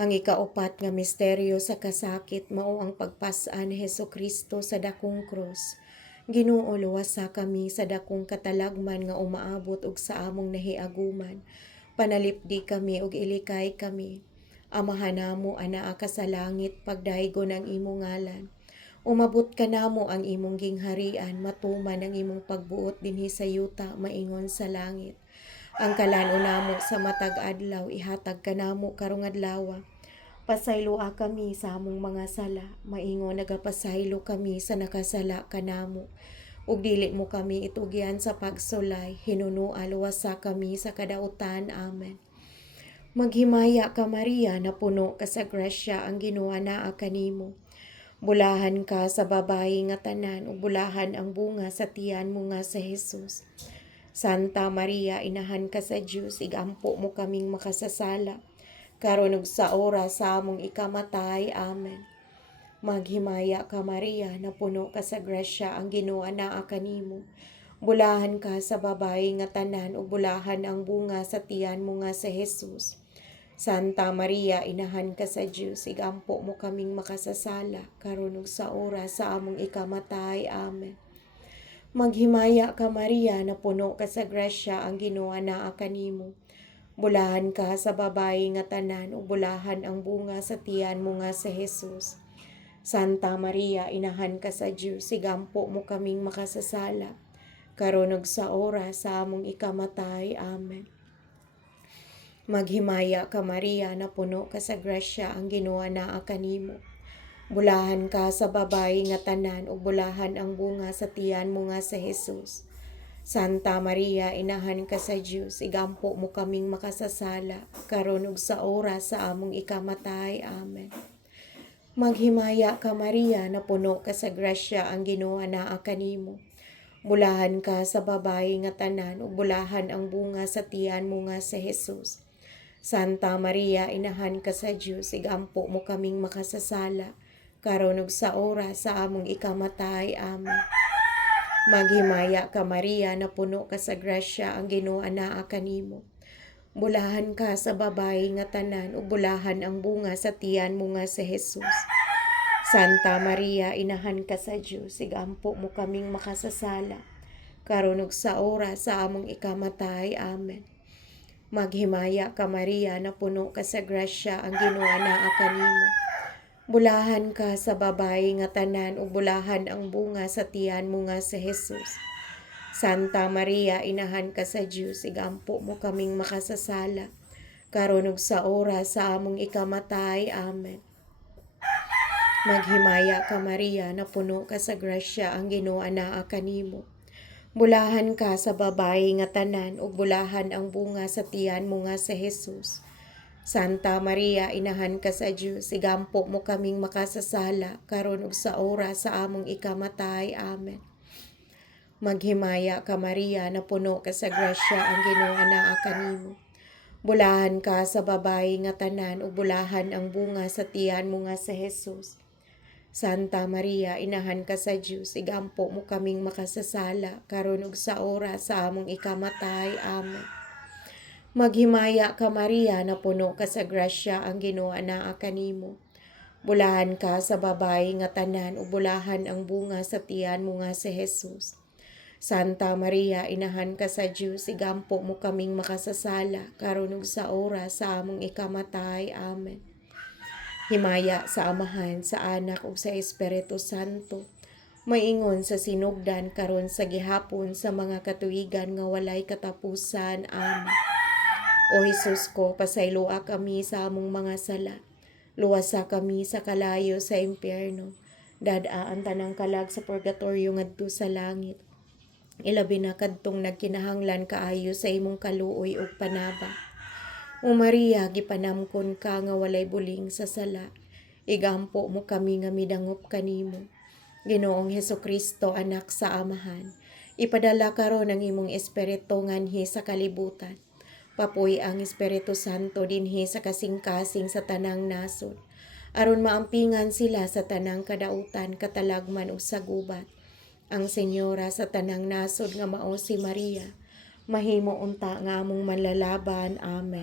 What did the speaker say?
Ang ikaapat nga misteryo sa kasakit mao ang pagpas-an ni Hesukristo sa dakong krus. Ginoo, luwasa kami sa dakong katalagman nga umaabot og sa among nahiaguman. Panalipdi kami og ilikay kami. Amahan namo anaa ka sa langit, pagdaygon ang imong ngalan. Umabot ka namo ang imong gingharian, matuman ang imong pagbuot dinhi sa yuta, maingon sa langit. Ang kalano namo sa matag adlaw, ihatag ka namo karong adlaw. Pasayloa kami sa among mga sala, maingon nagapasaylo kami sa nakasala kanamo. Ug dili mo kami itugyan sa pagsulay, hinunua luwasa kami sa kadautan. Amen. Maghimaya ka Maria, na puno ka sa grasya, ang Ginoo anaa kanimo. Bulahan ka sa babayi nga tanan, ug bulahan ang bunga sa tiyan mo nga sa Hesus. Santa Maria, inahan ka sa Dios, igampo mo kaming makasasala, karon ug sa oras sa among ikamatay. Amen. Maghimaya ka Maria, na puno ka sa grasya, ang Ginoo anaa kanimo. Bulahan ka sa babayi nga tanan, ug bulahan ang bunga sa tiyan mo nga sa Hesus. Santa Maria, inahan ka sa Dios, igampo mo kaming makasasala, karon ug sa oras sa among ikamatay. Amen. Maghimaya ka Maria, na puno ka sa grasya, ang Ginoo anaa kanimo. Bulahan ka sa babayi nga tanan, ug bulahan ang bunga sa tiyan mo nga sa Hesus. Santa Maria, inahan ka sa Dios, igampo mo kaming makasasala, karon ug sa oras sa among ikamatay. Amen. Maghimaya ka Maria, na puno ka sa grasya, ang Ginoo anaa kanimo. Bulahan ka sa babayi nga tanan, ug bulahan ang bunga sa tiyan mo nga sa Hesus. Santa Maria, inahan ka sa Dios, igampo mo kaming makasasala, karon ug sa oras sa among ikamatay. Amen. Maghimaya ka Maria, na puno ka sa grasya, ang Ginoo anaa kanimo. Bulahan ka sa babayi nga tanan, ug bulahan ang bunga sa tiyan mo nga sa Hesus. Santa Maria, inahan ka sa Dios, igampo mo kaming makasasala, karon ug sa oras sa among ikamatay. Amen. Maghimaya ka Maria, na puno ka sa grasya, ang Ginoo anaa kanimo. Bulahan ka sa babayi nga tanan, ug bulahan ang bunga sa tiyan mo nga sa Hesus. Santa Maria, inahan ka sa Dios, igampo mo kaming makasasala, karon ug sa oras sa among ikamatay. Amen. Maghimaya ka Maria, na puno ka sa grasya, ang Ginoo anaa kanimo. Bulahan ka sa babayi nga tanan, ug bulahan ang bunga sa tiyan mo nga sa Hesus. Santa Maria, inahan ka sa Dios, igampo mo kaming makasasala, karon ug sa oras sa among ikamatay. Amen. Maghimaya ka Maria, na puno ka sa grasya, ang Ginoo anaa kanimo. Bulahan ka sa babayi nga tanan, ug bulahan ang bunga sa tiyan mo nga sa Hesus. Santa Maria, inahan ka sa Dios, igampo mo kaming makasasala, karon ug sa oras sa among ikamatay. Amen. Maghimaya ka Maria, na puno ka sa grasya, ang Ginoo anaa kanimo. Bulahan ka sa babayi nga tanan, ug bulahan ang bunga sa tiyan mo nga sa Hesus. Santa Maria, inahan ka sa Dios, igampo mo kaming makasasala, karon ug sa oras sa among ikamatay. Amen. Maghimaya ka Maria, na puno ka sa grasya, ang Ginoo anaa kanimo. Bulahan ka sa babayi nga tanan, ug bulahan ang bunga sa tiyan mo nga sa Hesus. Santa Maria, inahan ka sa Dios, igampo mo kaming makasasala, karon ug sa oras sa among ikamatay. Amen. Himaya sa Amahan, sa Anak ug sa Espiritu Santo, maingon sa sinugdan karon sa gihapon sa mga katuigan nga walay katapusan. Amen. O Hesus ko, pasayloa kami sa among mga sala, luwasa kami sa kalayo sa impyerno, dad-aan tanang kalag sa purgatorio ngadto sa langit. Ilabi na kadtong nagkinahanglan kaayo sa imong kaluoy ug panaba. O Maria, gipanamkon ka nga walay buling sa sala, igampo mo kami nga midangop kanimo. Ginoong Hesukristo, anak sa Amahan, ipadala karon ang imong espiritu nganhi sa kalibutan. Papuy ang Espiritu Santo dinhi sa kasing-kasing sa tanang nasod, aron maampingan sila sa tanang kadautan, katalagman ug sa gubat. Ang Senyora sa tanang nasod nga mao si Maria, mahimo unta nga among manlalaban. Amen.